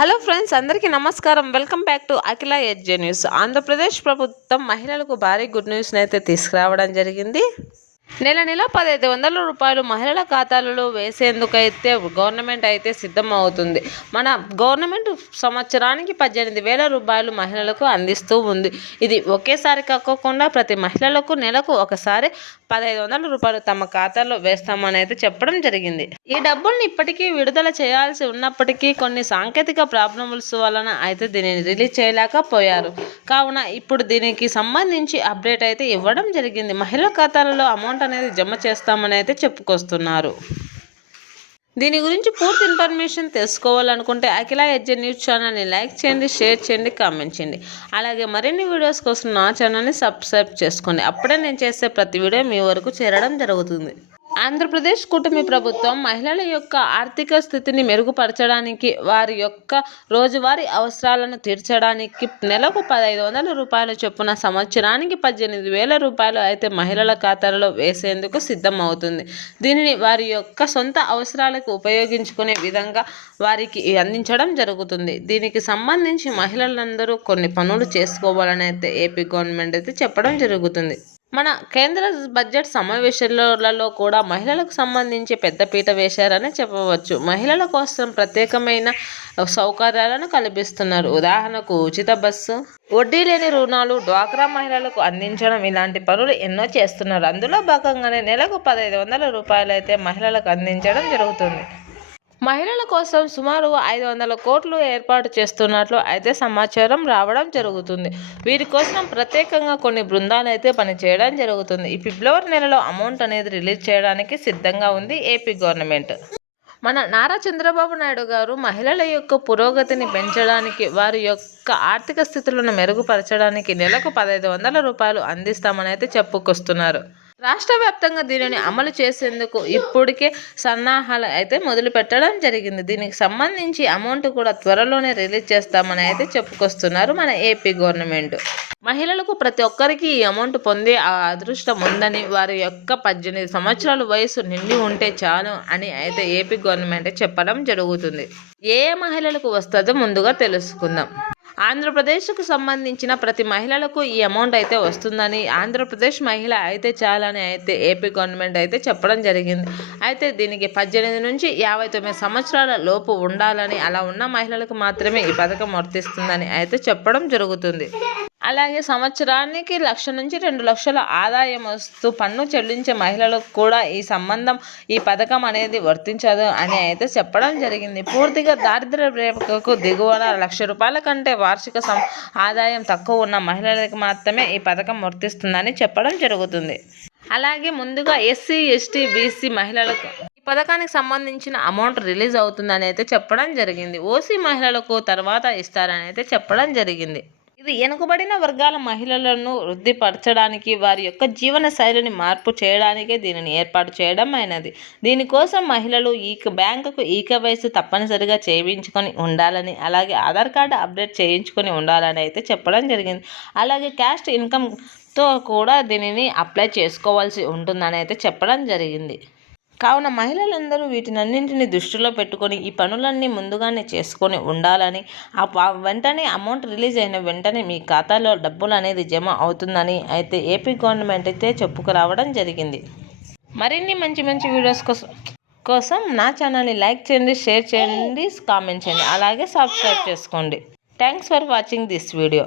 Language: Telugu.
హలో ఫ్రెండ్స్, అందరికీ నమస్కారం. వెల్కమ్ బ్యాక్ టు అఖిల ఎడ్జే న్యూస్. ఆంధ్రప్రదేశ్ ప్రభుత్వం మహిళలకు భారీ గుడ్ న్యూస్ని అయితే తీసుకురావడం జరిగింది. నెల 1,500 రూపాయలు మహిళల ఖాతాలలో వేసేందుకైతే గవర్నమెంట్ అయితే సిద్ధం అవుతుంది. మన గవర్నమెంట్ సంవత్సరానికి 18,000 రూపాయలు మహిళలకు అందిస్తూ ఉంది. ఇది ఒకేసారి కాకుండా ప్రతి మహిళలకు నెలకు ఒకసారి 1,500 రూపాయలు తమ ఖాతాలో వేస్తామని అయితే చెప్పడం జరిగింది. ఈ డబ్బుల్ని ఇప్పటికీ విడుదల చేయాల్సి ఉన్నప్పటికీ కొన్ని సాంకేతిక ప్రాబ్లమ్స్ వలన అయితే దీనిని రిలీజ్ చేయలేకపోయారు. కావున ఇప్పుడు దీనికి సంబంధించి అప్డేట్ అయితే ఇవ్వడం జరిగింది. మహిళల ఖాతాలలో అమౌంట్ అనేది జమ చేస్తామని అయితే చెప్పుకొస్తున్నారు. దీని గురించి పూర్తి ఇన్ఫర్మేషన్ తెలుసుకోవాలనుకుంటే అఖిల ఎడ్జే న్యూస్ ఛానల్ని లైక్ చేయండి, షేర్ చేయండి, కామెంట్ చేయండి. అలాగే మరిన్ని వీడియోస్ కోసం నా ఛానల్ని సబ్స్క్రైబ్ చేసుకోండి. అప్పుడే నేను చేసే ప్రతి వీడియో మీ వరకు చేరడం జరుగుతుంది. ఆంధ్రప్రదేశ్ కూటమి ప్రభుత్వం మహిళల యొక్క ఆర్థిక స్థితిని మెరుగుపరచడానికి, వారి యొక్క రోజువారీ అవసరాలను తీర్చడానికి నెలకు 1,500 రూపాయల చొప్పున సంవత్సరానికి 18,000 రూపాయలు అయితే మహిళల ఖాతాలలో వేసేందుకు సిద్ధం అవుతుంది. దీనిని వారి యొక్క సొంత అవసరాలకు ఉపయోగించుకునే విధంగా వారికి అందించడం జరుగుతుంది. దీనికి సంబంధించి మహిళలందరూ కొన్ని పనులు చేసుకోవాలని అయితే ఏపీ గవర్నమెంట్ అయితే చెప్పడం జరుగుతుంది. మన కేంద్ర బడ్జెట్ సమావేశాలలో కూడా మహిళలకు సంబంధించి పెద్దపీట వేశారని చెప్పవచ్చు. మహిళల కోసం ప్రత్యేకమైన సౌకర్యాలను కల్పిస్తున్నారు. ఉదాహరణకు ఉచిత బస్సు, వడ్డీ లేని రుణాలు, డ్వాక్రా మహిళలకు అందించడం, ఇలాంటి పనులు ఎన్నో చేస్తున్నారు. అందులో భాగంగానే నెలకు 1,500 రూపాయలు అయితే మహిళలకు అందించడం జరుగుతుంది. మహిళల కోసం సుమారు 500 కోట్లు ఏర్పాటు చేస్తున్నట్లు అయితే సమాచారం రావడం జరుగుతుంది. వీరి కోసం ప్రత్యేకంగా కొన్ని బృందాలు అయితే పనిచేయడం జరుగుతుంది. ఈ ఫిబ్రవరి నెలలో అమౌంట్ అనేది రిలీజ్ చేయడానికి సిద్ధంగా ఉంది ఏపీ గవర్నమెంట్. మన నారా చంద్రబాబు నాయుడు గారు మహిళల యొక్క పురోగతిని పెంచడానికి, వారి యొక్క ఆర్థిక స్థితులను మెరుగుపరచడానికి నెలకు 1,500 రూపాయలు అందిస్తామని అయితే చెప్పుకొస్తున్నారు. రాష్ట్ర వ్యాప్తంగా దీనిని అమలు చేసేందుకు ఇప్పటికే సన్నాహాలు అయితే మొదలు పెట్టడం జరిగింది. దీనికి సంబంధించి అమౌంట్ కూడా త్వరలోనే రిలీజ్ చేస్తామని అయితే చెప్పుకొస్తున్నారు మన ఏపీ గవర్నమెంట్. మహిళలకు ప్రతి ఒక్కరికి ఈ అమౌంట్ పొందే ఆ అదృష్టం ఉందని, వారి యొక్క 18 సంవత్సరాల వయసు నిండి ఉంటే చాలు అని అయితే ఏపీ గవర్నమెంట్ చెప్పడం జరుగుతుంది. ఏ మహిళలకు వస్తుందో ముందుగా తెలుసుకుందాం. ఆంధ్రప్రదేశ్కు సంబంధించిన ప్రతి మహిళలకు ఈ అమౌంట్ అయితే వస్తుందని, ఆంధ్రప్రదేశ్ మహిళ అయితే చాలని అయితే ఏపీ గవర్నమెంట్ అయితే చెప్పడం జరిగింది. అయితే దీనికి 18 నుంచి 59 సంవత్సరాల లోపు ఉండాలని, అలా ఉన్న మహిళలకు మాత్రమే ఈ పథకం వర్తిస్తుందని అయితే చెప్పడం జరుగుతుంది. అలాగే సంవత్సరానికి 1,00,000 నుంచి 2 లక్షల ఆదాయం వస్తూ పన్ను చెల్లించే మహిళలకు కూడా ఈ పథకం అనేది వర్తించదు అని అయితే చెప్పడం జరిగింది. పూర్తిగా దారిద్ర్య రేఖకు దిగువన 1,00,000 రూపాయల కంటే వార్షిక ఆదాయం తక్కువ ఉన్న మహిళలకు మాత్రమే ఈ పథకం వర్తిస్తుందని చెప్పడం జరుగుతుంది. అలాగే ముందుగా ఎస్సీ, ఎస్టీ, బీసీ మహిళలకు ఈ పథకానికి సంబంధించిన అమౌంట్ రిలీజ్ అవుతుందని అయితే చెప్పడం జరిగింది. ఓసీ మహిళలకు తర్వాత ఇస్తారని అయితే చెప్పడం జరిగింది. ఇది వెనుకబడిన వర్గాల మహిళలను వృద్ధిపరచడానికి, వారి యొక్క జీవన శైలిని మార్పు చేయడానికే దీనిని ఏర్పాటు చేయడం అయినది. దీనికోసం మహిళలు బ్యాంకుకు ఈకేవైసీ తప్పనిసరిగా చేయించుకొని ఉండాలని, అలాగే ఆధార్ కార్డు అప్డేట్ చేయించుకొని ఉండాలని అయితే చెప్పడం జరిగింది. అలాగే క్యాస్ట్ ఇన్కమ్తో కూడా దీనిని అప్లై చేసుకోవాల్సి ఉంటుందని అయితే చెప్పడం జరిగింది. కావున మహిళలందరూ వీటినన్నింటినీ దృష్టిలో పెట్టుకొని ఈ పనులన్నీ ముందుగానే చేసుకొని ఉండాలని, వెంటనే అమౌంట్ రిలీజ్ అయిన వెంటనే మీ ఖాతాలో డబ్బులు అనేది జమ అవుతుందని అయితే ఏపీ గవర్నమెంట్ అయితే చెప్పుకురావడం జరిగింది. మరిన్ని మంచి వీడియోస్ కోసం నా ఛానల్ని లైక్ చేయండి, షేర్ చేయండి, కామెంట్ చేయండి, అలాగే సబ్స్క్రైబ్ చేసుకోండి. Thanks for watching this video.